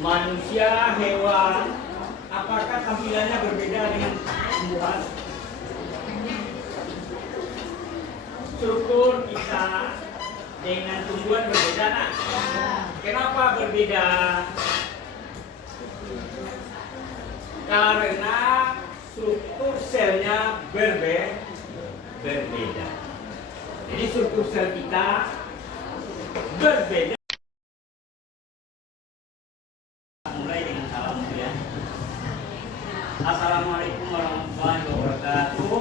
manusia, hewan, apakah tampilannya berbeda dengan tumbuhan? Struktur kita dengan tumbuhan berbeda, nah. Kenapa berbeda? Karena struktur selnya berbeda. Jadi struktur sel kita berbeda. Mulai dengan salam ya. Assalamualaikum warahmatullahi wabarakatuh.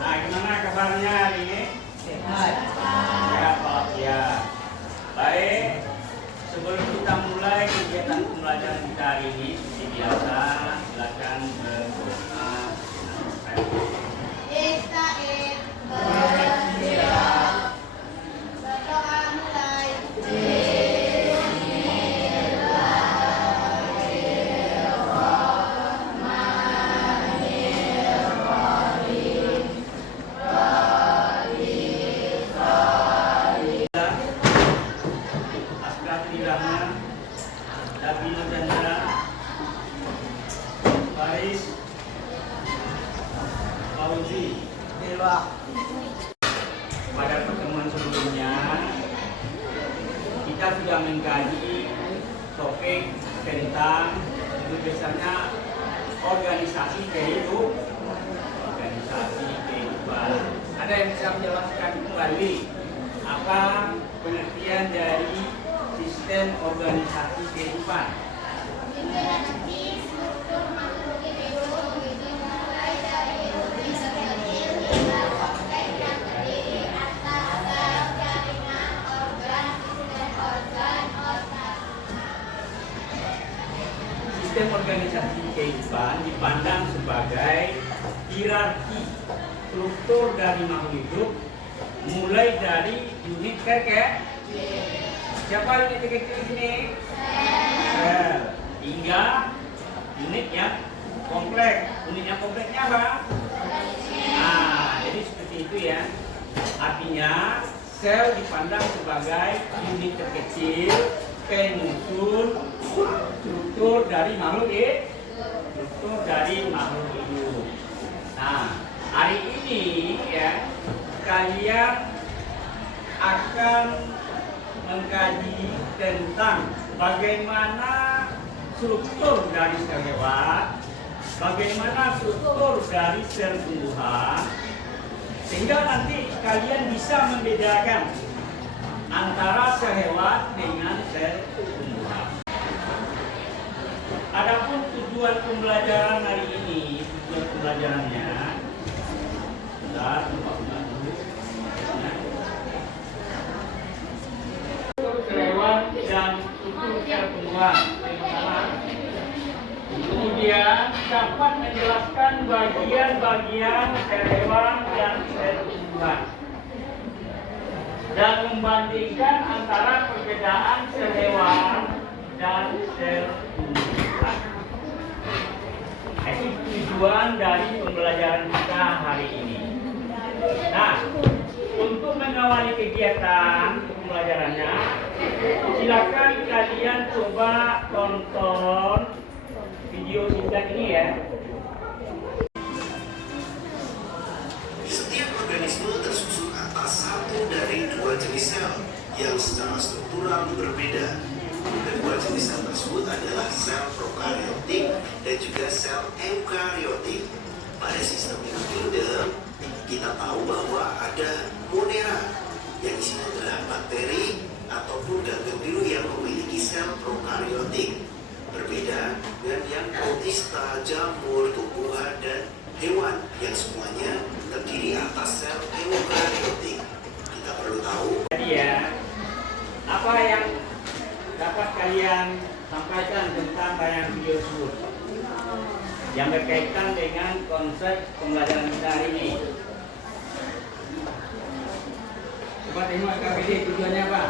Nah, gimana kabarnya hari ini? Sehat. Sehat walafiat. Baik. Sebelum kita mulai kegiatan pembelajaran kita hari ini, seperti biasa, silakan berdoa. Berdoa mulai. Pada pertemuan sebelumnya kita sudah mengkaji topik tentang besarnya organisasi kehidupan. Ada yang bisa menjelaskan kembali apa pengertian dari sistem organisasi kehidupan? Interaksi struktur makhluk hidup dimulai dari unit terkecil hingga kompleks yang terdiri atas sel, jaringan, organ, sistem organ, otak. Sistem organisasi kehidupan dipandang sebagai hierarki struktur dari makhluk hidup, mulai dari unit kecil. Siapa unit kecil ini? Sel. Hingga unit yang kompleks. Unit yang kompleksnya apa? Nah, jadi seperti itu ya. Artinya sel dipandang sebagai unit terkecil penyusun struktur dari makhluk hidup. Nah, hari ini ya kalian akan mengkaji tentang bagaimana struktur dari sel hewan, bagaimana struktur dari sel tumbuhan, sehingga nanti kalian bisa membedakan antara sel hewan dengan sel tumbuhan. Adapun tujuan pembelajaran hari ini, tujuan pembelajarannya, hewan dan struktur sel tumbuhan. Kemudian dapat menjelaskan bagian-bagian sel hewan dan sel tumbuhan dan membandingkan antara perbedaan sel hewan dan sel tumbuhan. Itu tujuan dari pembelajaran kita hari ini. Nah, untuk mengawali kegiatan pembelajarannya, silakan kalian coba tonton video singkat ini ya. Setiap organisme tersusun atas satu dari dua jenis sel yang secara struktural berbeda. Kedua jenis sel tersebut adalah sel prokaryotik dan juga sel eukaryotik. Pada sistem Microbiota, kita tahu bahwa ada monera yang isinya adalah bakteri ataupun ganggang biru yang memiliki sel prokaryotik. Berbeda dengan yang protista, jamur, tumbuhan, dan hewan yang semuanya terdiri atas sel eukaryotik. Kita perlu tahu. Jadi ya, apa yang dapat kalian sampaikan tentang tayangan video tersebut yang berkaitan dengan konsep pembelajaran kita hari ini? Coba tengok KPD tujuannya apa?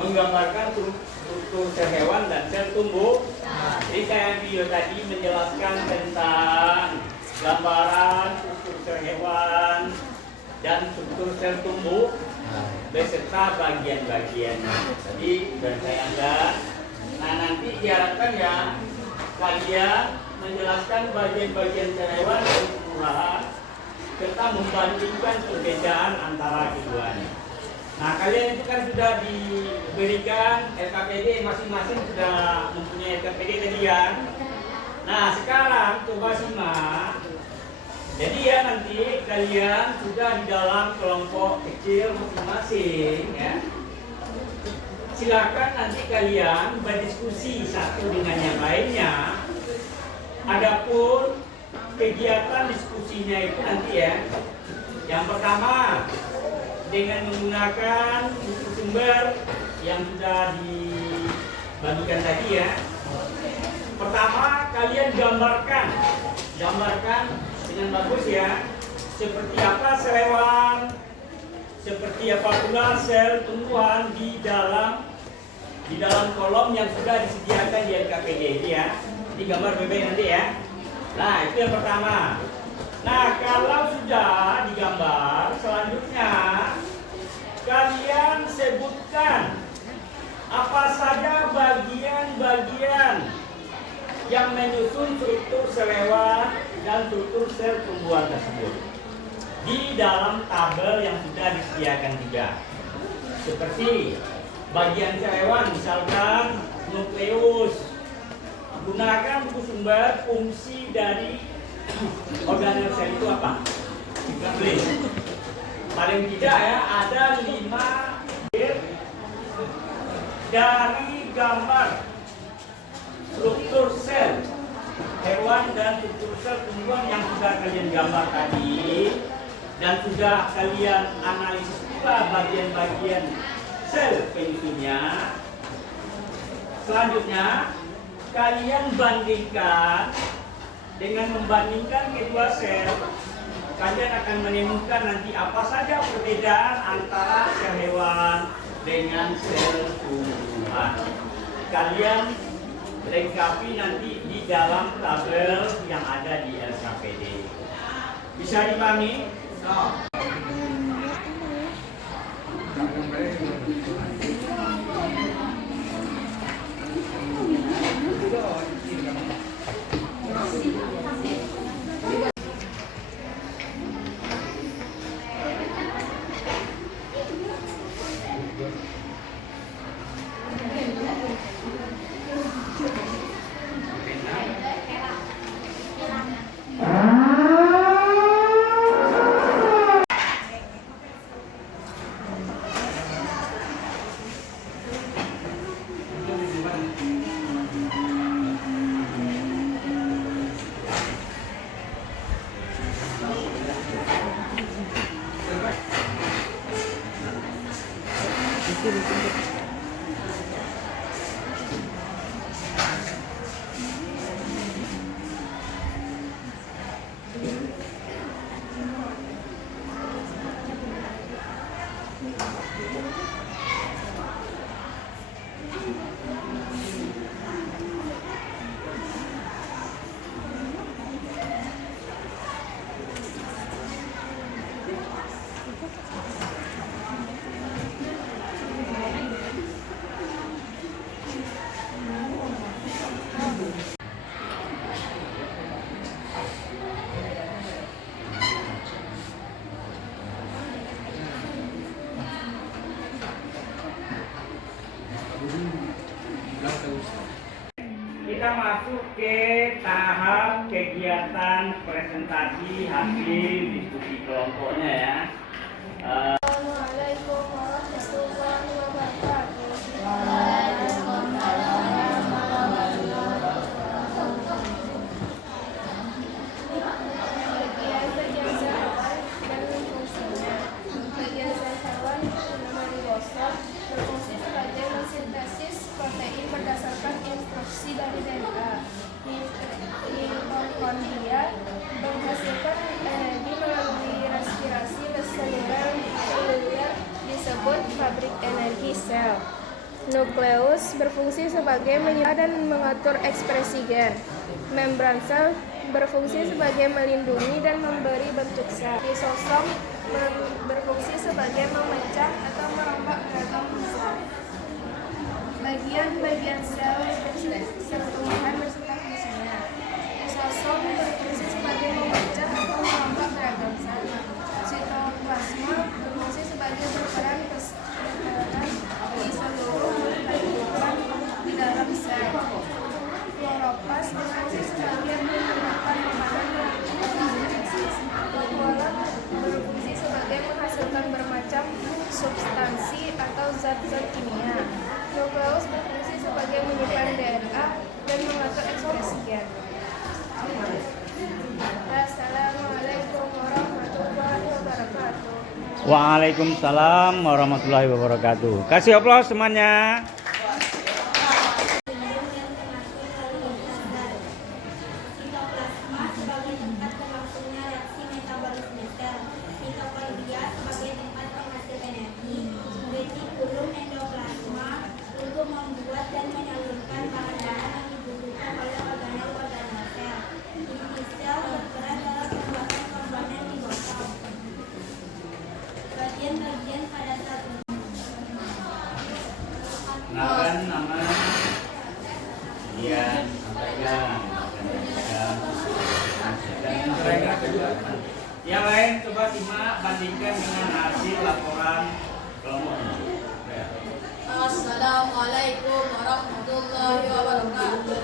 Menggambarkan struktur sel hewan dan sel tumbuh. Jadi saya video tadi menjelaskan tentang gambaran struktur sel hewan dan struktur sel tumbuh beserta bagian-bagiannya. Tadi sudah saya anggap. Nah, nanti diharapkan ya kalian menjelaskan bagian-bagian sel hewan dan tumbuhan serta membandingkan perbedaan antara keduanya. Nah, kalian itu kan sudah diberikan LKPD, masing-masing sudah mempunyai LKPD tadi kan. Nah, sekarang coba simak. Jadi ya nanti kalian sudah di dalam kelompok kecil masing-masing ya. Silakan nanti kalian berdiskusi satu dengan yang lainnya. Adapun kegiatan diskusinya itu nanti ya. Yang pertama dengan menggunakan buku sumber yang sudah dibagikan tadi ya. Pertama kalian gambarkan dengan bagus ya, seperti apa sel hewan, seperti apa pula sel tumbuhan di dalam kolom yang sudah disediakan di LKPD ya. Di gambar baik-baik nanti ya. Nah, itu yang pertama. Nah, kalau sudah digambar, selanjutnya kalian sebutkan apa saja bagian-bagian yang menyusun struktur sel hewan dan struktur sel tumbuhan tersebut di dalam tabel yang sudah disediakan juga. Seperti bagian sel hewan, misalkan nukleus. Gunakan buku sumber fungsi dari organel sel itu apa? Ditulis. Paling tidak ya ada 5 dari gambar struktur sel hewan dan struktur sel tumbuhan yang sudah kalian gambar tadi dan sudah kalian analisis pula bagian-bagian sel penyusunnya. Selanjutnya kalian bandingkan. Dengan membandingkan kedua sel, kalian akan menemukan nanti apa saja perbedaan antara sel hewan dengan sel tumbuhan. Kalian lengkapi nanti di dalam tabel yang ada di LKPD. Bisa dipahami? No. Kita masuk ke tahap kegiatan presentasi hasil diskusi kelompoknya ya. Assalamualaikum warahmatullahi wabarakatuh. Bagian sel hewan dan fungsinya. Bagian sel hewan bernama ribosom berfungsi sebagai mensintesis protein berdasarkan instruksi dari DNA. Mitokondria menghasilkan energi melalui respirasi seluler disebut berfungsi sebagai menyimpan dan mengatur ekspresi gen. Membran sel berfungsi sebagai melindungi dan memberi bentuk sel. Lisosom berfungsi sebagai memecah atau merombak beragam sel. Bagian-bagian sel tumbuhan beserta fungsinya. Lisosom berfungsi sebagai memecah atau merombak beragam sel. Sitoplasma berfungsi sebagai berperan di seluruh kehidupan di dalam sel. Kloroplas berfungsi sebagai menyimpan makanan dan fotosintesis. Vakuola berfungsi sebagai menghasilkan bermacam substansi atau zat-zat kimia. Nukleus berfungsi sebagai menyimpan DNA dan mengatur ekspresi gen. Assalamualaikum warahmatullahi wabarakatuh. Waalaikumsalam warahmatullahi wabarakatuh. Kasih aplaus semuanya. Sitoplasma sebagai tempat berlangsungnya reaksi metabolisme sel, mitokondria sebagai tempat penghasil energi, retikulum endoplasma untuk membuat dan menyalurkan bahan-bahan yang dibutuhkan oleh organel-organel sel. Inti sel berperan dalam pembuatan komponen ribosom. Bagian-bagian pada sel Kenalkan nama dia sampaikan. Yang lain coba simak, bandingkan dengan hasil laporan kelompok ini. Assalamualaikum warahmatullahi wabarakatuh.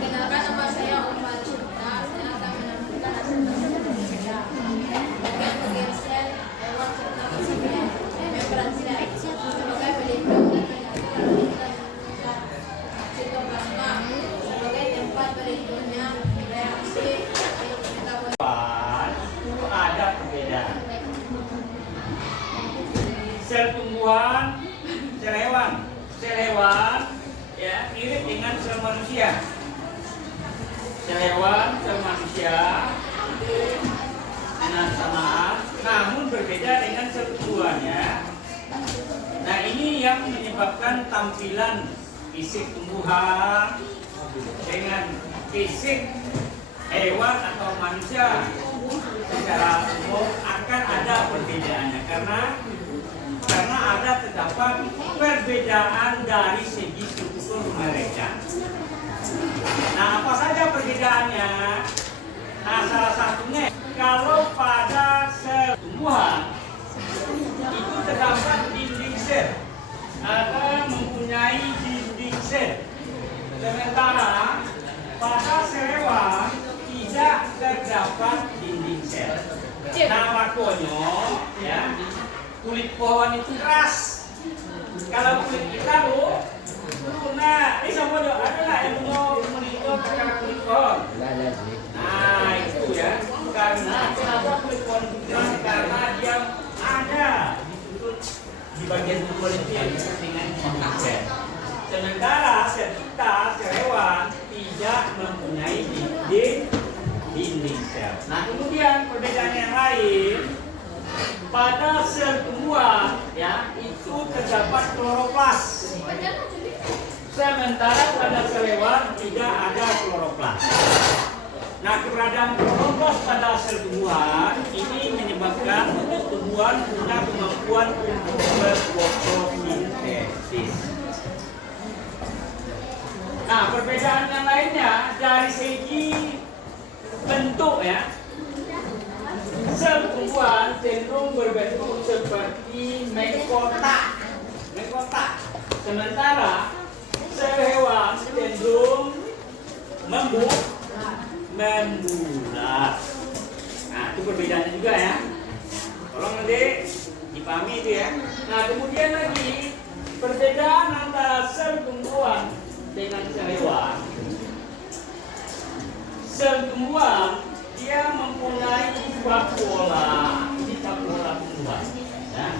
Kenalkan, nama saya Umar Syuta. Saya akan menampilkan hasil penelitian saya. Bagian sel, hewan serta fungsinya. Membran sel sebagai pelindung dan menyatukan sitoplasma sebagai tempat berhitungnya reaksi metabolisme. Itu ada perbedaan. Sel tumbuhan, sel hewan, ya mirip dengan sel manusia. Sel hewan, sel manusia itu samaan, namun berbeda dengan sel tumbuhannya. Nah ini yang menyebabkan tampilan fisik tumbuhan dengan fisik hewan atau manusia secara umum akan ada perbedaannya karena ada terdapat perbedaan dari segi struktur mereka. Nah, apa saja perbedaannya? Nah, salah satunya kalau pada sel tumbuhan itu terdapat dinding sel atau mempunyai dinding sel, sementara pada sel hewan tidak terdapat dinding sel. Nah, makanya ya kulit pohon itu keras. Kalau kulit kita nah ini sama ada lah yang mau melindungi perkara kulit pohon. Nah itu ya, karena kenapa kulit pohon itu keras? Karena dia ada di bagian tubuh itu yang disebut dengan dinding sel. Sementara sel kita, sel hewan tidak mempunyai dinding sel. Nah kemudian perbedaan yang lain pada sel tumbuhan ya itu terdapat kloroplas. Sementara pada sel hewan tidak ada kloroplas. Nah keberadaan kloroplas pada sel tumbuhan ini menyebabkan tumbuhan punya kemampuan untuk berfotosintesis. Nah perbedaan yang lainnya dari segi bentuk ya. Sel tumbuhan cenderung berbentuk seperti mengkotak. Sementara sel hewan cenderung membulat. Nah, itu perbedaannya juga ya. Tolong nanti dipahami itu ya. Nah, kemudian lagi perbedaan antara sel tumbuhan dengan sel hewan. Sel tumbuhan dia mempunyai vakuola, ini vakuola tumbuhan. Ya.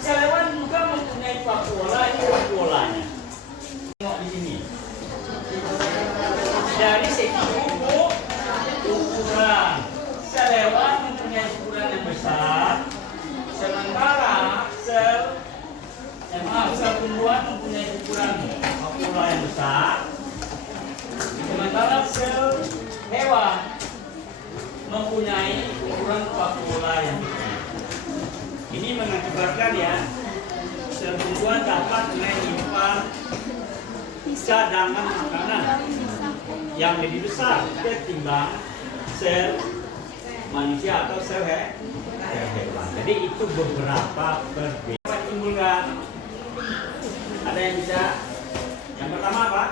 Sel hewan juga mempunyai vakuola, ini vakuolanya. Tengok di sini. Dari segi ukuran, sel hewan mempunyai ukuran yang besar, pola yang dipilih. Ini mengakibatkan ya, sel tumbuhan dapat menyimpan cadangan makanan yang lebih besar ketimbang sel manusia atau sel hewan. Jadi itu beberapa perbedaan timbulkan. Ada yang bisa? Yang pertama apa?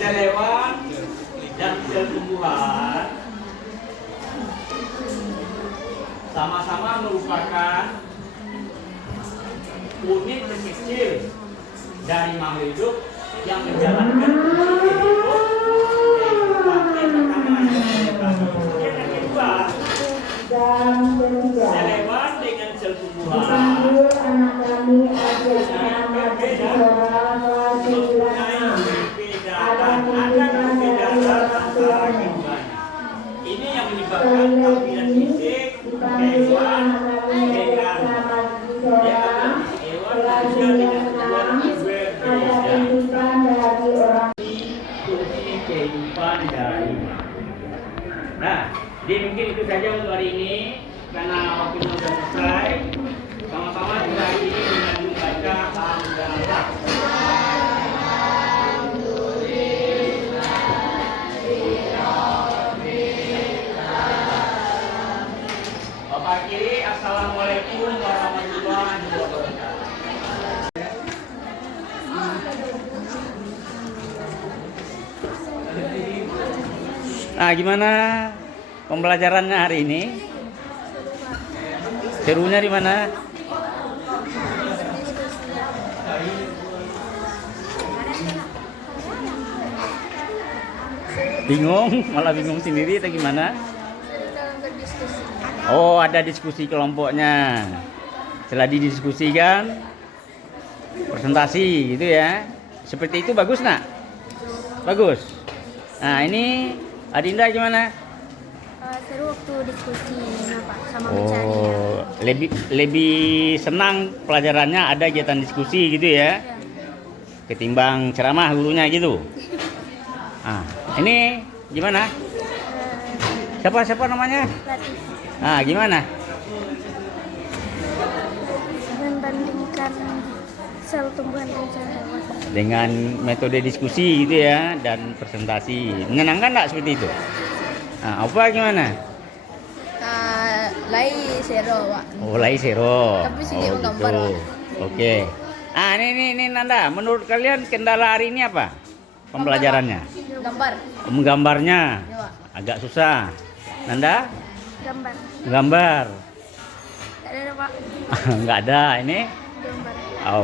Sel hewan dan sel tumbuhan sama-sama merupakan unit kecil dari makhluk hidup yang menjalankan fungsi hidup. Yang pertama yang kedua, sel hewan dengan sel tumbuhan ini yang menyebabkan tampilan fisik hewan dengan hewan manusia dengan tumbuhan berbeda. Fungsi kehidupan dari. Nah, jadi mungkin itu saja untuk hari ini karena waktunya sudah selesai. Sama-sama kita hari ini dengan membaca hamdalah. Bapak kiri, assalamualaikum warahmatullahi wabarakatuh. Nah, gimana pembelajarannya hari ini? Serunya di mana? Bingung? Malah bingung sendiri atau gimana? Oh, ada diskusi kelompoknya. Setelah didiskusikan, presentasi gitu ya. Seperti itu bagus nak? Bagus. Nah, ini Adinda gimana? Seru waktu diskusi sama Oh, lebih senang pelajarannya ada kegiatan diskusi gitu ya, ketimbang ceramah gurunya gitu. Ah, ini gimana? Siapa namanya? Ah, gimana? Membandingkan sel tumbuhan dan sel hewan. Dengan metode diskusi gitu ya dan presentasi. Menyenangkan nggak seperti itu? Nah, apa gimana? Lai zero, Pak. Oh, lai zero. Tapi sini oh, gambar, gitu. Pak. Oke. Ah, ini Nanda. Menurut kalian kendala hari ini apa? Pembelajarannya? Gambar. Menggambarnya Ya, Pak. agak susah. Nanda? Gambar. Gambar. Ada Pak. Nggak ada. Ini? Gambar.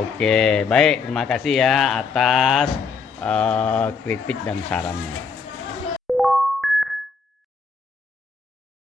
Oke. Baik. Terima kasih ya atas kritik dan sarannya.